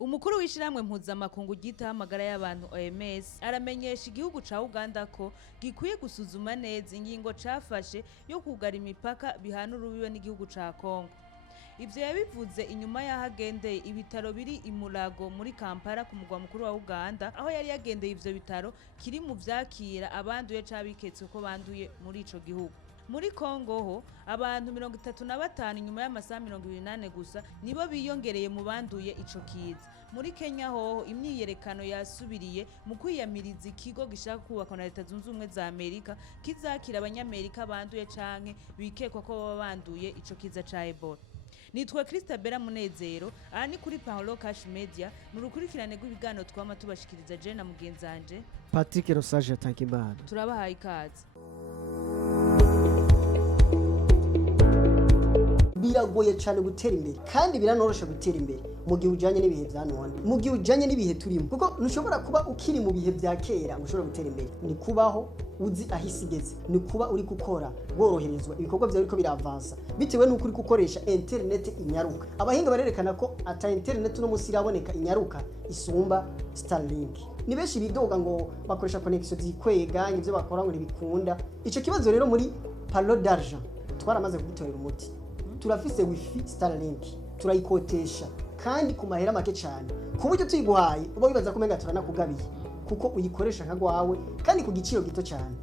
Umukuru w'ishiramwe mpuzamakungu ryitaho amagara y'abantu OMS aramenyesha igihugu ca Uganda ko gikwiye gusuzuma neza ingingo cafashe yo kugara imipaka bihana urubibe n'igihugu ca Kongo. Ivyo yabivuze inyuma yahagendeye ibitaro biri imurago muri Kampala ku mugwa mukuru wa Uganda, aho yari yagendeye ivyo bitaro kiri mu vyakira abanduye cabiketse ko banduye muri ico gihugu. Muri Kongo ho abantu 35 nyuma y'amasaha 28 gusa nibo biyongereye mu banduye ico kiza. Muri Kenya ho imyiyerekano yasubiriye mu kwiyamiriza ikigo gishaka kubakwa na Leta Zunze Ubumwe za Amerika kizakira abanyamerika banduye canke bikekwa ko baba banduye ico kiza ca Ebola. Nitwa Christabella Munezero, aha ni kuri Paulo Cash Media, mu rukurikirane rw'ibiganiro twama tubashikiriza je na mugenzanje Patrick Rosage Tankimana. Turabahaye ikaze. Biragoye cyane gutera imbere kandi biranorosha gutera imbere mu gihe ujanye n'ibihe vya none, mu gihe ujanye n'ibihe turimo, kuko ntushobora kuba ukiri mu bihe vya kera ngo ushobora gutera imbere. Ni kubaho uzi ahisigeze, ni kuba uri gukora woroherezwa ibikorwa vyawe biriko biravansa bitewe n'uko uri gukoresha internet inyaruka. Abahinga barerekana ko ata internet no musi iraboneka inyaruka isumba Starlink. Ni benshi bidoga ngo bakoresha connection zikwega ivyo bakora ngo ntibikunda. Ico kibazo rero muri Palo d'Argent twaramaze kugitorera umuti. Turafise wifi Starlink, turayikotesha kandi ku mahera make cyane, ku buryo tuyiguhaye uba wibaza ko menga turanakugabiye kuko uyikoresha nka gwawe kandi ku giciro gito cyane.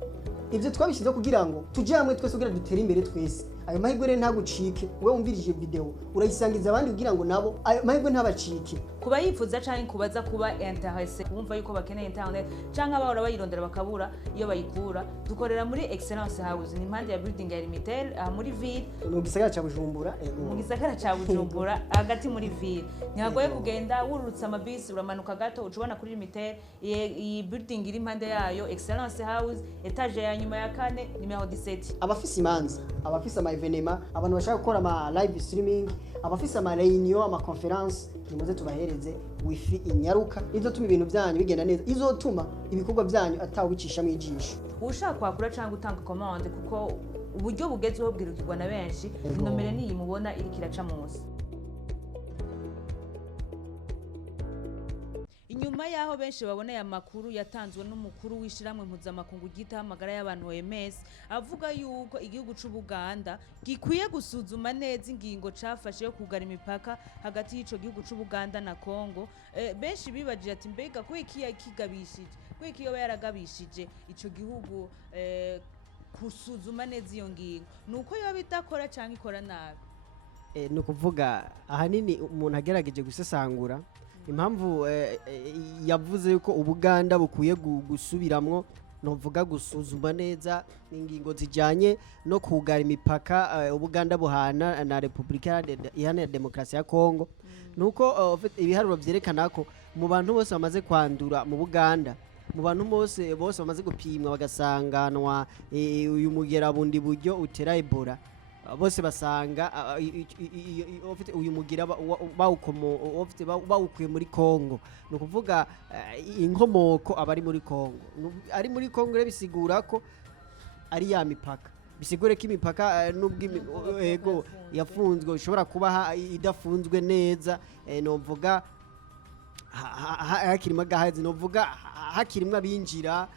Ivyo twabishize kugira ngo tuje hamwe twese kugira dutere imbere twese. Ayo mahirwe rero ntagucike, wewe umvirije video urayisangiza abandi kugira ngo nabo ayo mahirwe ntabacike. Kuba yifuza canke kubaza kuba intéressé kumva yuko bakeneye internet canke abahora bayirondera bakabura iyo bayikura, dukorera muri Excellence House, ni impande ya Building Limited muri ville mu gisagara ca Bujumbura. Mu gisagara ca Bujumbura hagati muri ville. Ntihagoye kugenda wurutsa amabisi uramanuka gato ucubona kuri Limited, iyi building iri impande yayo Excellence House, etage ya nyuma ya 4 numero 17. Abafise imanza, abafise ama evenema, abantu bashaka gukora ama live streaming, abafise ama reunion, ama conference, nimuze tubahereze wifi inyaruka izotuma ibintu byanyu bigenda neza, izotuma ibikorwa byanyu atawicisha mu ijisho. Ushaka kwakura cyangwa gutanga commande kuko uburyo bugezweho bwirukirwa na benshi, nomero niyi mubona iri kiraca munsi. Inyuma yaho benshi baboneye amakuru yatanzwe n'umukuru w'ishiramwe mpuzamakungu ryitaho amagara y'abantu OMS avuga yuko igihugu c'u Buganda gikwiye gusuzuma neza ingingo cafashe yo kugara imipaka hagati y'ico gihugu c'u Buganda na Kongo. Benshi bibajije ati mbega ko ikiya kigabishije, ko ikiyo yaragabishije ico gihugu kusuzuma neza iyo ngingo, nuko yoba bitakora canke ikora nabi. Ni ukuvuga ahanini umuntu agerageje gusesangura impamvu yavuze yuko Ubuganda bukwiye gusubiramwo, novuga gusuzuma neza ingingo zijanye no kugara imipaka Ubuganda buhana na Republika Iharanira Demokarasi ya Kongo. Nuko ibiharuro vyerekana ko mu bantu bose bamaze kwandura mu Buganda, mu bantu bose bamaze gupimwa bagasanganwa uyu mugera bundi buryo utera Ebola, bose basanga uyu mugira bawukuye muri Kongo. Ni ukuvuga inkomoko abari muri Kongo, ari muri Kongo rero bisigura ko ari ya mipaka, bisigure ko imipaka nubwo ego yafunzwe ushobora kuba idafunzwe neza, novuga hakirimwa gahazi, novuga hakirimwa abinjira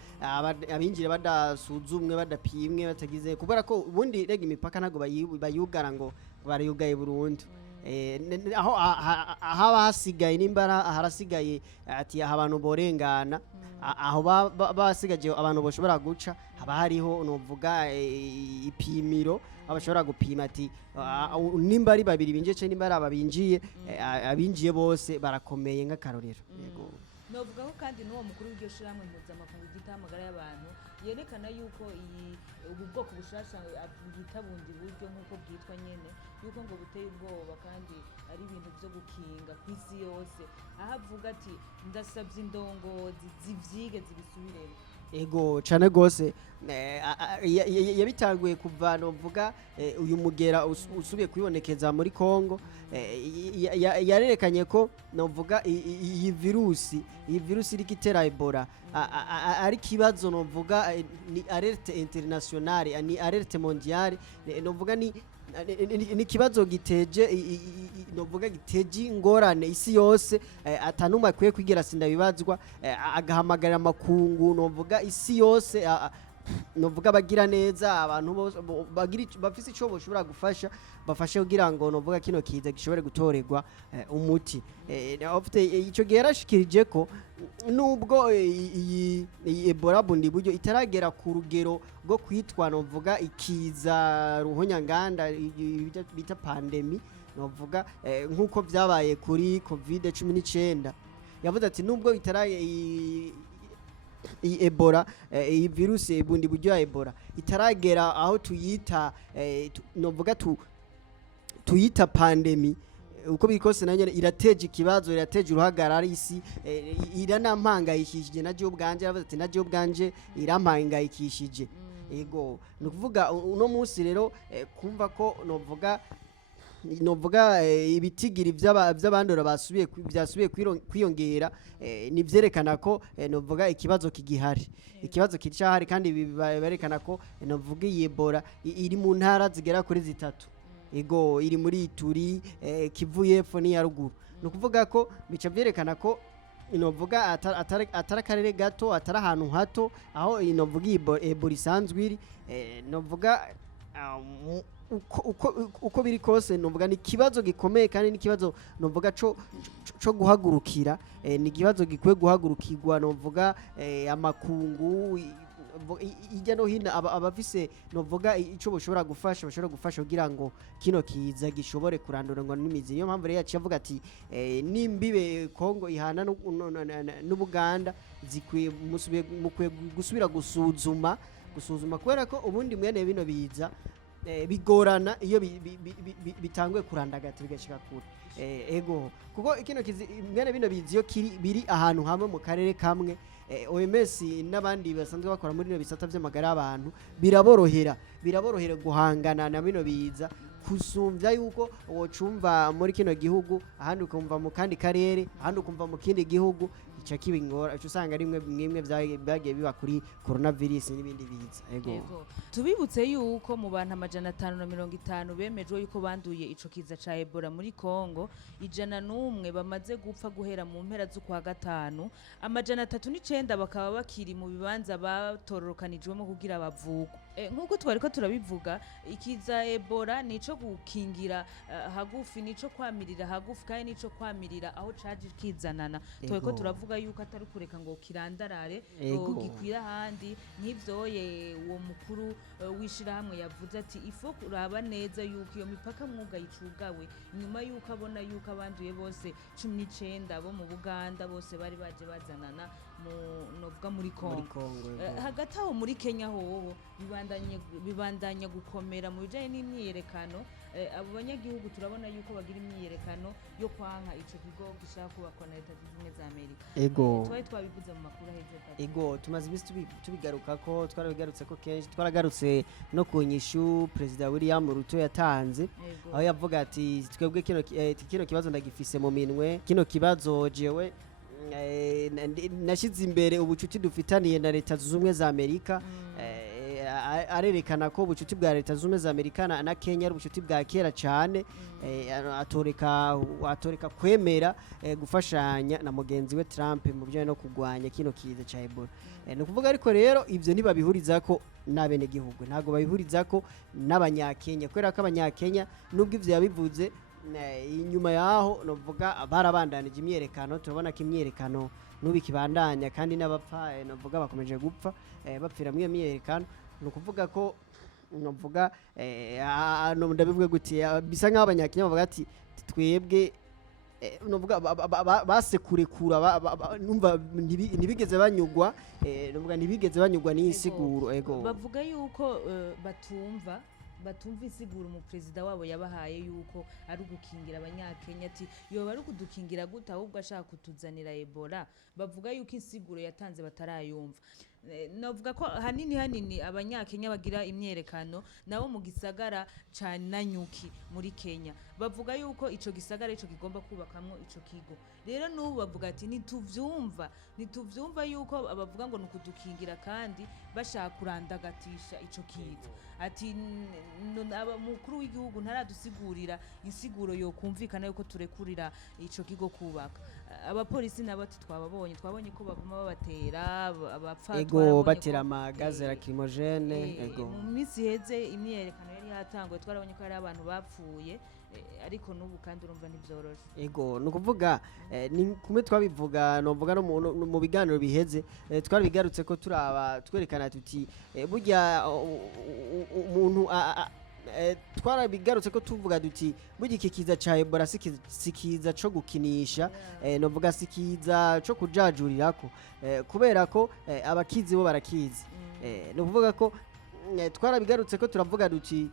badasuzumwe badapimwe batagize, kubera ko ubundi rega imipaka ntago bayugara ngo barayugaye burundu. Aho haba hasigaye nimbara harasigaye ati abantu borengana, aho basigaje abantu boshobora guca haba hariho novuga ipimiro abashobora gupima ati nimba ari babiri binjiye nimba ari abinjiye, abinjiye bose barakomeye nk'akarorero. Yego novuga ko kandi n'uwo mukuru w'iryo shiramwe mpuzamakungu ryitaho amagara y'abantu yerekana yuko ubu bwoko bushasha bwita bundi buryo nk'uko bwitwa nyene, yuko ngo buteye ubwoba kandi ari ibintu byo gukinga ku isi yose, aho avuga ati ndasabye indongozi zivyige zibisubiremo. Ego cane gose yabitanguye kuva novuga uyu mugera usubiye kwibonekeza muri Kongo. Yarerekanye ko novuga iyi virusi iri kitera Ebola ari kibazo novuga ni alerte internationale, ni alerte mondiale, novuga ni ni ikibazo giteje novuga giteje ingorane isi yose atanumwe akwiye kwigira sindabibazwa agahamagarira amakungu novuga isi yose novuga bagira neza abantu bose bafise ico boshobora gufasha bafashe kugira ngo novuga kino kiza gishobore gutorerwa umuti ofite ico gihe yarashikirije ko nubwo iyi Ebola bundi buryo itaragera ku rugero rwo kwitwa novuga ikiza ruhonyanganda bita pandemi novuga nkuko vyabaye kuri COVID-19 yavuze ati nubwo itaraye iyi Ebola iyi virusi bundi buryo ya Ebola itaragera aho tuyita novuga tuyita pandemi uko bikose nanye irateje ikibazo irateje uruhagarara isi iranampangayikishije na Joe bwanje yavuze ati na Joe bwanje irampangayikishije ego nukuvuga uno munsi rero kumva ko novuga ibitigiri by'abandura byasubiye kwiyongera nivyerekana ko novuga ikibazo kigihari ikibazo kicahari kandi berekana ko novuga iyi Ebola iri mu ntara zigera kuri zitatu ego iri muri Ituri Kivu y'Epfo n'iya ruguru nukuvuga ko bica vyerekana ko inovuga atari akarere gato atari ahantu hato aho inovuga Ebola isanzwe iri novuga uko biri kose novuga ni kibazo gikomeye kandi ni kibazo novuga co guhagurukira ni kibazo gikwiye guhagurukirwa novuga amakungu ijya no hino abafise novuga ico bashobora gufasha kugira ngo kino kiza gishobore kuranduranwa n'imizi niyo mpamvu rero yaciye avuga ati nimbibe Kongo ihana n'Ubuganda zikwiye gusubira gusuzuma kubera ko ubundi mwene bino biza bigorana iyo bitanguye kurandagata bigashika kure ego kuko ikino mwene bino biziyo biri ahantu hamwe mu karere kamwe OMS n'abandi basanzwe bakora muri no bisata by'amagara y'abantu biraborohera guhangana na bino biza kusumvya yuko wocumva muri kino gihugu ahandi ukumva mu kandi karere ahandi ukumva mu kindi gihugu ica kibingora ico usanga rimwe mwimwe byagiye biba kuri coronavirus n'ibindi biza ego tubibutse yuko mu bantu 550 bemejwe yuko banduye ico kiza ca Ebola muri Kongo 101 bamaze gupfa guhera mu mpera z'ukwa gatanu 309 bakaba bakiri mu bibanza batororokanijwemo kugira bavugwe nkuko twariko turabivuga ikiza Ebola nico gukingira hagufi nico kwamirira hagufi kandi nico kwamirira aho caje kizanana tweko turavuga yuko atari kureka ngo kirandarare gikwira handi nk'ivyoye uwo mukuru wishira hamwe yavuze ati ifo kuraba neza yuko iyo mipaka mwuga yicugawe nyuma yuko abona yuko abanduye bose 19 bo mu Buganda bose bari baje bazanana mu novuga muri Kongo hagati aho muri Kenya hoho bibandanya gukomera mu bijanye n'imyiyerekano abo banyagihugu turabona yuko bagira imyiyerekano yo kwanka ico kigo gishaka kubakwa na Leta z'Ubumwe za Amerika twari twabivuze mu makuru aheze ego tumaze ibisi tubigaruka ko twarabigarutse ko kenshi twaragarutse no kunyishu President William Ruto yatanze aho yavuga ati twebwe kino kibazo ndagifise mu minwe kino kibazo jewe nashize imbere ubucuti dufitaniye na Leta z'Ubumwe za Amerika arerekana ko ubucuti bwa Leta z'Ubumwe za Amerika na Kenya ari ubucuti bwa kera cyane atoreka kwemera gufashanya na mugenzi we Trump mu bijyanye no kugwanya kino kiza ca Ebola no kuvuga ariko rero ivyo ntibabihuriza ko n'abene gihugu ntago babihuriza ko n'abanyakenya kubera ko abanyakenya nubwo ivyo yabivuze inyuma yaho novuga barabandanije imyerekano turabona ko imyerekano nubi kibandanya kandi n'abapfa novuga bakomeje gupfa bapfira mu myerekano no kuvuga ko novuga ndabivuga guti bisa nk'aho abanyakenya bavuga ati twebwe novuga basekurekura numva ntibigeze banyugwa novuga ntibigeze banyugwa n'isiguro ego bavuga yuko batumva isiguro mu president wabo yabahaye yuko ari ugukingira abanyakenya ati yoba ari kudukingira gute ahubwo ashaka kutuzanira Ebola bavuga yuko isiguro yatanze batarayumva novuga ko hanini abanyakenya bagira imyerekano nabo mu gisagara ca Nanyuki muri Kenya bavuga yuko ico gisagara ico kigomba kubakamwo ico kigo rero n'ubu bavuga ati nituvyumva yuko abavuga ngo nukudukingira kandi bashaka kurandagatisha ico kigo ati mukuru w'igihugu ntaradusigurira insiguro yo kumvikana yuko turekurira ico kigo kubaka abapolisi nabo twabonye ko baguma babatera abapfa ego batera amagaze lacrimogene ego mu minsi heze imyerekano yari yatanguye twarabonye ko hari abantu bapfuye ariko n'ubu kandi urumva ntibyoroshe ego nukuvuga ni kumwe twabivuga novuga no mu biganiro biheze twarabigarutse ko turaba twerekana tuti burya umuntu twarabigarutse ko tuvuga duti burya iki kiza ca Ebola sikiza co gukinisha novuga sikiza co kujajurirako kubera ko abakizi bo barakizi nukuvuga ko twarabigarutse ko turavuga duti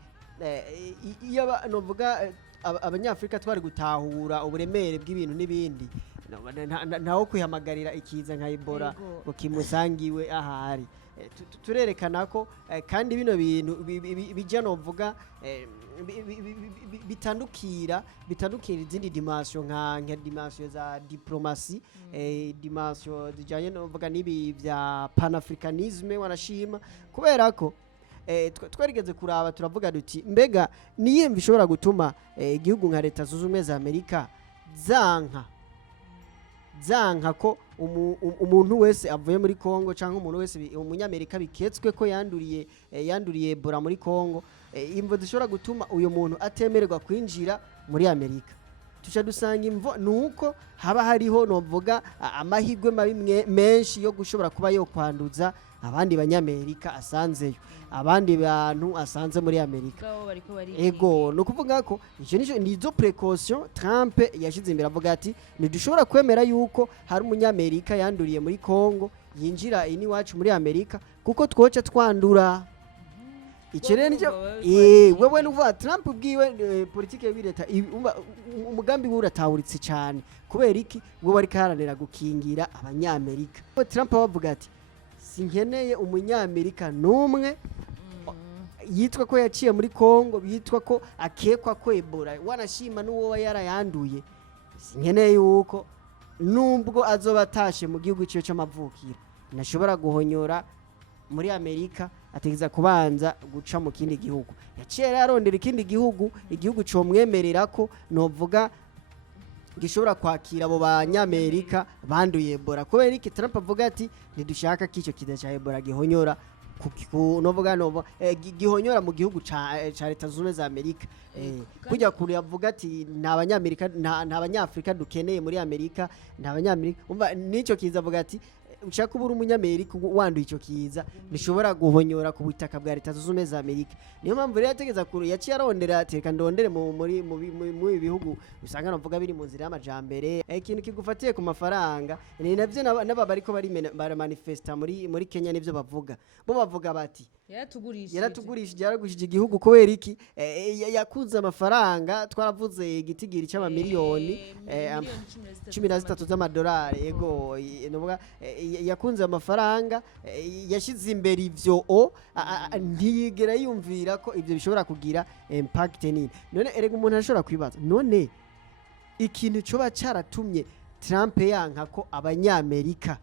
iyo novuga abanyafrika twari gutahura uburemere bw'ibintu n'ibindi ntawo kwihamagarira ikiza nka Ebola ngo kimusangiwe ahari turerekana ko kandi bino bintu bijya novuga bitandukira izindi dimension nka dimension za diplomasi dimension zijanye novuga nibi vya panafricanisme wanashima kubera ko twarigeze kuraba turavuga duti mbega niyemva ishobora gutuma igihugu nka leta zunze ubumwe za Amerika zanka ko umuntu wese avuye muri Kongo cyangwa umuntu wese umunyamerika biketswe ko yanduriye Ebola muri Kongo imvo zishobora gutuma uyu muntu atemererwa kwinjira muri Amerika tuca dusanga imvo nuko haba hariho novuga amahigwe menshi yo gushobora kuba yo kwanduza abandi banyamerika asanzeyo abandi bantu asanze muri Amerika ego no kuvuga ko ico nizo precaution Trump yashize imbere avuga ati ntidushobora kwemera yuko hari umunyamerika yanduriye muri Kongo yinjira ini wacu muri Amerika kuko twoca twandura ikirere nico wewe nuvuga Trump bwiwe politike y'ireta umugambi uratawuritse cyane kubera iki ngo bari karanira gukingira abanyamerika Trump bavuga ati sinkeneye umunyamerika numwe yitwa ko yaciye muri Kongo bitwa ko akekwa ko Ebola wanashima n'uwo yarayanduye sinkeneye yuko nubwo azoba atashe mu gihugu cyo cy'amavukiro nashobora guhonyora muri Amerika ategeza kubanza guca mu kindi gihugu yaciye yarondera ikindi igihugu cyo mwemerera ko novuga gishobora kwakira abo banyamerika banduye Ebola kubera iki Trump avuga ati ntidushaka ko icyo kiza cya Ebola gihonyora gihonyora mu gihugu ca leta zunze za Amerika kujya kuri yavuga ati nta banyafrika dukeneye muri Amerika nta banyamerika umva nico kiza avuga ati ushaka kubura umunyamerika wanduye icyo kiza nishobora guhonyora ku butaka bwa leta zunze ubumwe za Amerika niyo mpamvu rero yategeza kuri yaciye arondera ateka ndondere mu bihugu usanga navuga biri mu nzira y'amajambere ikintu kigufatiye ku mafaranga ni navyo n'aba bariko bari manifesta muri Kenya nivyo bavuga bo bavuga bati yaratugurishije yaragushije igihugu kubera iki yakuze amafaranga twaravuze igitigiri c'amamiliyoni 13 z'amadolari yego nuvuga yakunze amafaranga yashize imbere ivyo ntiyigera yumvira ko ivyo bishobora kugira impact nini none erega umuntu ashobora kwibaza none ikintu coba caratumye Trump yanka ko abanyamerika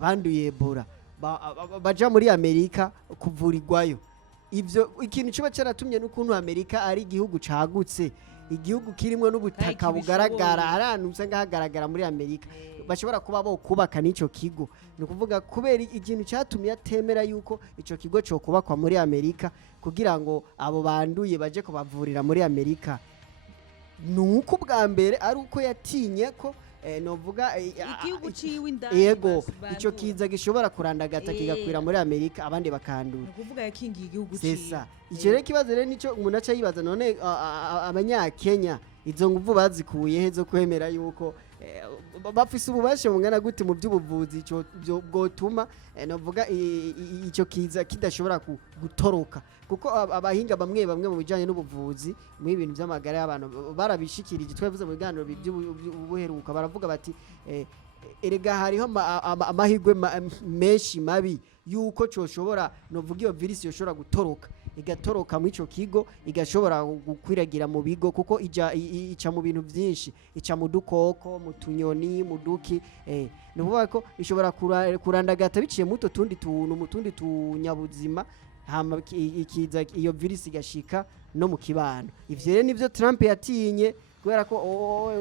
banduye Ebola baja muri Amerika kuvurirwayo ivyo ikintu coba caratumye n'ukuntu Amerika ari igihugu cagutse igihugu kirimwe n'ubutaka bugaragara arantu usanga hagaragara muri Amerika bashobora kuba bo kubaka n'ico kigo ni kuvuga kubera ikintu cyatumye atemera yuko ico kigo cyo kubakwa muri Amerika kugira ngo abo banduye baje kubavurira muri Amerika nuko bwa mbere ari uko yatinye ko novuga igihugu ciwe indani yego ico kiza gishobora kurandagata kigakwira muri Amerika abandi bakandura nukuvuga yakingiye igihugu ciwe sesa ico rero kibazo rero nico umuntu aca yibaza none abanyakenya izo nguvu bazikuye hezo kwemera yuko bafise ububasha bungana gute mu by'ubuvuzi bwotuma novuga ico kiza kidashobora gutoroka kuko abahinga bamwe mu bijanye n'ubuvuzi mu ibintu by'amagara y'abantu barabishikirije twavuze mu biganiro by'ubuheruka baravuga bati erega hariho amahirwe menshi mabi yuko coshobora novuga iyo virus yoshobora gutoroka igatoroka mu ico kigo igashobora gukwiragira mu bigo kuko ica mu bintu byinshi ica mu dukoko mu tunyoni mu duki nuvuga ko ishobora kurandagata biciye mu tundi tuntu mu tundi tunyabuzima hama ikiza iyo virus igashika no mu kibano ivyo rero nivyo Trump yatinye kubera ko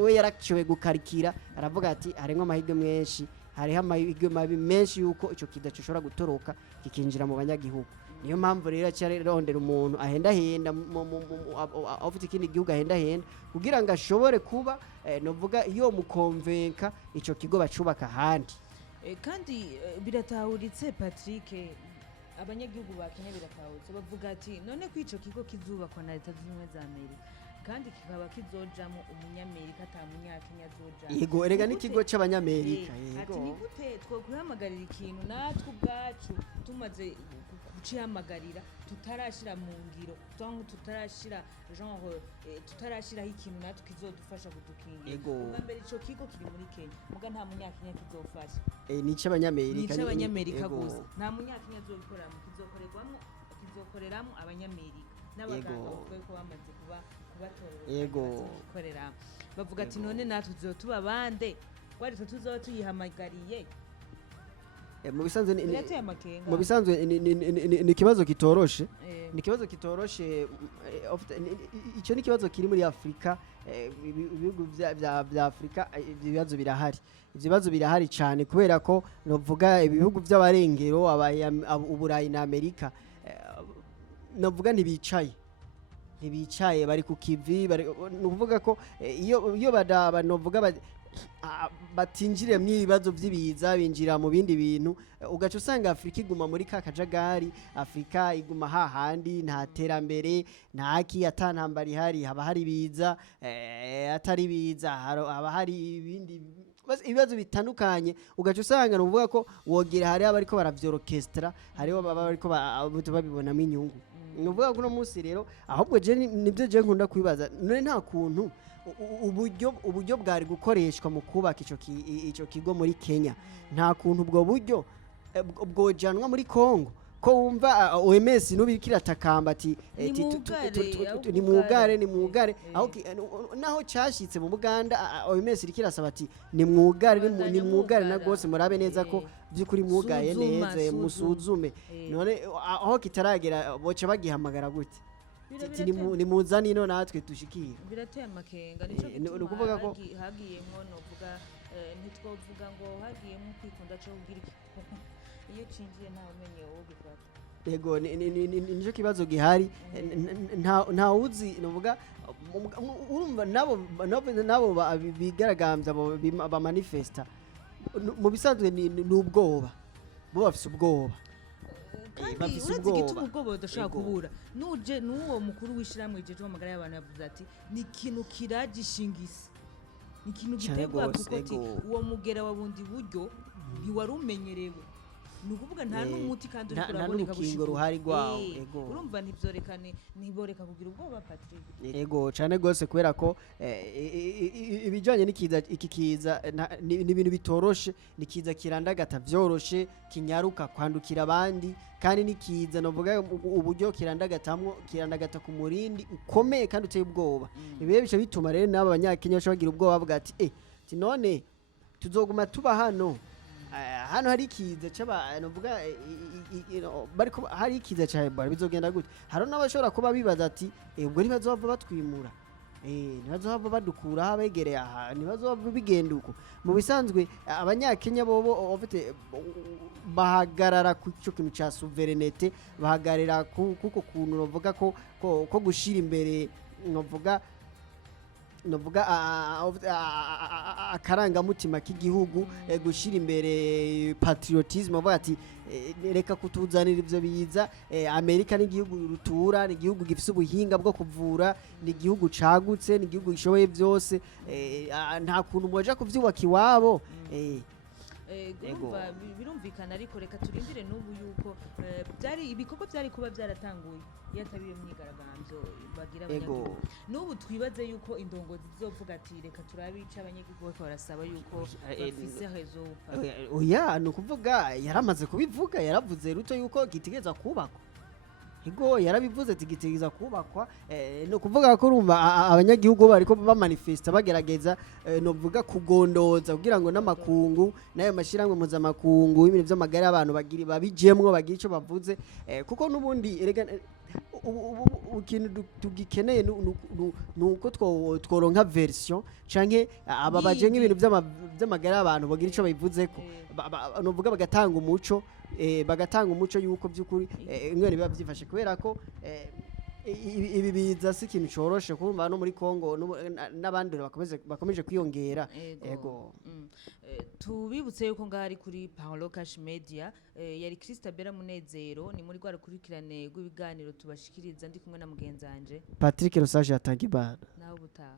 we yarakishoboye gukarikira aravuga ati harimwo amahirwe menshi hariho amahirwe mabi menshi yuko ico kidacoshobora gutoroka kikinjira mu banyagihugu niyo mpamvu rero acarondera umuntu ahendahenda afite ikindi gihugu ahendahenda kugira ngo ashobore kuba novuga iyo mukonvenka ico kigo bacubaka ahandi kandi biratahuritse Patrick abanyagihugu ba Kenya biratahutse bavuga ati none ko ico kigo kizubakwa na leta z'ubumwe za Amerika kandi kikaba kizojamo umunyamerika ata munyakenya azojamo yego erega n'ikigo c'abanyamerika ati ni gute twokwihamagarira ikintu natwe ubwacu tumaze kucihamagarira tutarashira mu ngiro donc tutarashira genre tutarashiraho ikintu natwe kizodufasha kudukingira ubwa mbere ico kigo kiri muri Kenya muga nta munyakenya kizofasha ni c'abanyamerika ni c'abanyamerika gusa nta munyakenya azobikoreramo kizokoreramo abanyamerika n'abaganga bavuga ko bamaze kuba yego korera bavuga ati none natwe tuzotuba bande kwari tuzoba tuyihamagariye mu bisanzwe ni kibazo kitoroshe ni kibazo kitoroshe icyo ni kibazo kiri muri Afrika ibihugu bya Afrika ibibazo birahari ibibazo birahari cyane kubera ko novuga ibihugu by'abarengero uburayi na Amerika novuga ntibicaye bari ku kivi nuvuga ko iyo novuga batinjire mu ibibazo by'ibiza binjira mu bindi bintu ugaca usanga Afrika iguma muri kakajagari Afrika iguma hahandi nta terambere ntaki atantambara ihari haba hari biza atari biza haba hari ibindi ibibazo bitandukanye ugaca usanga nuvuga ko wogera hari abariko baravyorokestra hariho baba bariko babibonamo inyungu nuvuga ko no munsi rero ahubwo je nibyo je nkunda kwibaza none nta kuntu uburyo bwari gukoreshwa mu kubaka ico kigo muri Kenya nta kuntu ubwo buryo bwojanwa muri Kongo ko wumva OMS nubikira takamba ati ni mwugare aho naho cyashitse mu Buganda OMS irikirasaba ati ni mwugare na gose murabe neza ko byukuri mwugaye neza musuzume none aho kitaragera boce bagihamagara gute ni muzani no natwe tushikira birateye amakenga nico kuvuga ko hagiyemo novuga ntitwovuga ngo hagiyemo kwikunda cyo kugira iyo cinjiye nta umenye wo gifata yego nico kibazo gihari nta uzi novuga urumva nabo bigaragambya ba manifesta mu bisanzwe ni ubwoba bo bafise ubwoba kandi uretse igituma ubwoba budashobora kubura nuje n'uwo mukuru w'ishiramwe jeje w'amagara y'abantu yavuze ati ni ikintu kiragishingisa ni ikintu gitegwa kuko ati uwo mugera wa bundi buryo ntiwarumenyerewe nukuvuga nta n'umuti kandi uri kuraboneka gushika ruhari rwawo ego urumva ntiboreka kugira ubwoba Patrick ego cyane gose kubera ko ibijanye iki kiza ni ibintu bitoroshe ni kiza kirandagata vyoroshe kinyaruka kwandukira abandi kandi ni kiza novuga uburyo kirandagata ku murindi ukomeye kandi uteye ubwoba ibihe bice bituma rero n'aba banyakenya bashobora kugira ubwoba bavuga ati none tuzoguma tuba hano hari ikiza c'abantu vuga bariko hari ikiza ca Ebola bizogenda gute hari n'abashobora kuba bibaza ati ubwo ntibazova batwimura ntibazova badukura abegereye aha ntibazova bigenda uko mu bisanzwe abanyakenya bobo bafite bahagarara ku cyo kintu ca souveraineté bahagarara kuko kuntu novuga ko gushira imbere novuga akarangamutima k'igihugu gushira imbere patriotisme bavuga ati reka kutuzanira ivyo biza Amerika n'igihugu rutura n'igihugu gifise ubuhinga bwo kuvura n'igihugu cagutse n'igihugu gishoboye byose nta kuntu mwaje kuvyubaka iwabo Urumva birumvikana ariko reka turindire n'ubu yuko byari ibikorwa byari kuba byaratanguye iyo atari iyo myigaragambyo bagira abanyagihugu n'ubu twibaze yuko indongozi zizovuga ati reka turabica abanyagihugu bariko barasaba yuko bafise rezo oya ni ukuvuga yaramaze kubivuga yaravuze ruto yuko gitegeza kubakwa Higo yarabivuze ati gitegeza kubakwa no kuvuga ko urumva abanyagihugu bariko bamanifesta bagerageza no vuga kugondoza kugira ngo n'amakungu nayo mashiramwe mpuzamakungu ibintu vy'amagara y'abantu bagiri babijemwo bagira ico bavuze kuko nubundi erega ikintu tugikeneye nuko tworonka version canke ababaje nk'ibintu vy'amagara y'abantu bagira ico bivuzeko no vuga bagatanga umuco bagatanga umuco yuko by'ukuri ingwene biba byifashe kubera ko ibi biza si ikintu coroshe kumva no muri Kongo n'abandi bakomeje kwiyongera yego tubibutse yuko ngari kuri Paolo Cash Media yari Christabella Munezero ni muri rwa rukurikirane rw'ibiganiro tubashikiriza ndi kumwe na mugenzanje Patrick Rosage Atangibana naho butaha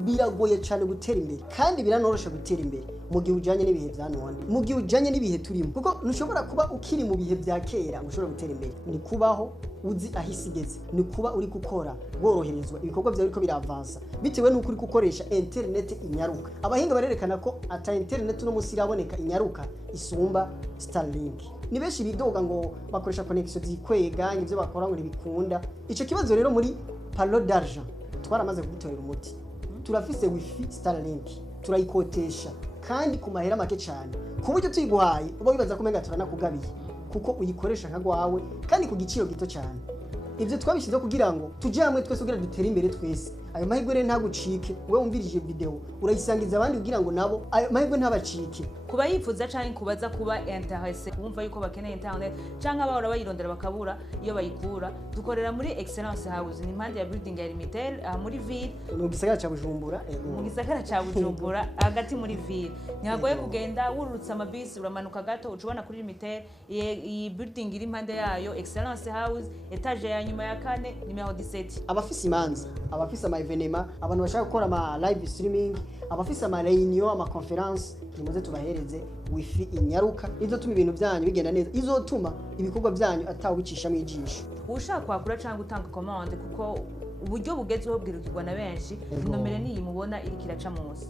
biragoye cyane gutera imbere kandi biranorosha gutera imbere mu gihe ujanye n'ibihe bya none mu gihe ujanye n'ibihe turimo kuko ntushobora kuba ukiri mu bihe bya kera ngo ushobora gutera imbere ni kubaho uzi ahisigeze ni kuba uri gukora woroherezwa ibikorwa byawe biriko biravansa bitewe n'uko uri gukoresha internet inyaruka abahinga barerekana ko ata internet no musi iraboneka inyaruka isumba Starlink ni benshi bidoga ngo bakoresha connection zikwega ivyo bakora ngo ntibikunda ico kibazo rero muri Palo d'Argent twaramaze kugitorera umuti turafise wifi Starlink turayikotesha kandi ku mahera make cyane ku buryo tuyiguhaye uba wibaza ko menga turanakugabiye kuko uyikoresha nka gwawe kandi ku giciro gito cyane ivyo twabishize kugira ngo tuje hamwe twese kugira dutere imbere twese ayo mahirwe rero ntagucike wewe umvirije video urayisangiza abandi kugira ngo nabo ayo mahirwe ntabacike kuba yifuza canke kubaza kuba intéressé kumva yuko bakeneye internet canke abahora bayirondera bakabura iyo bayikura dukorera muri Excellence House ni impande ya building ya Limitel muri ville mu gisagara ca Bujumbura mu gisagara ca Bujumbura hagati muri ville ntihagoye kugenda wururutsa amabisi uramanuka gato ucubona kuri Limitel iyi building iri impande yayo Excellence House etage ya nyuma ya 4 numero 17 abafise imanza abafise evenema abantu bashaka gukora ama live streaming abafise ama reunion ama conference nimuze tubahereze wifi inyaruka izotuma ibintu byanyu bigenda neza izotuma ibikorwa byanyu atawe bicisha mu ijisho ushaka kwakura cyangwa gutanga commande kuko uburyo bugezweho bwirukirwa na benshi nomero niyi mubona iri kiraca munsi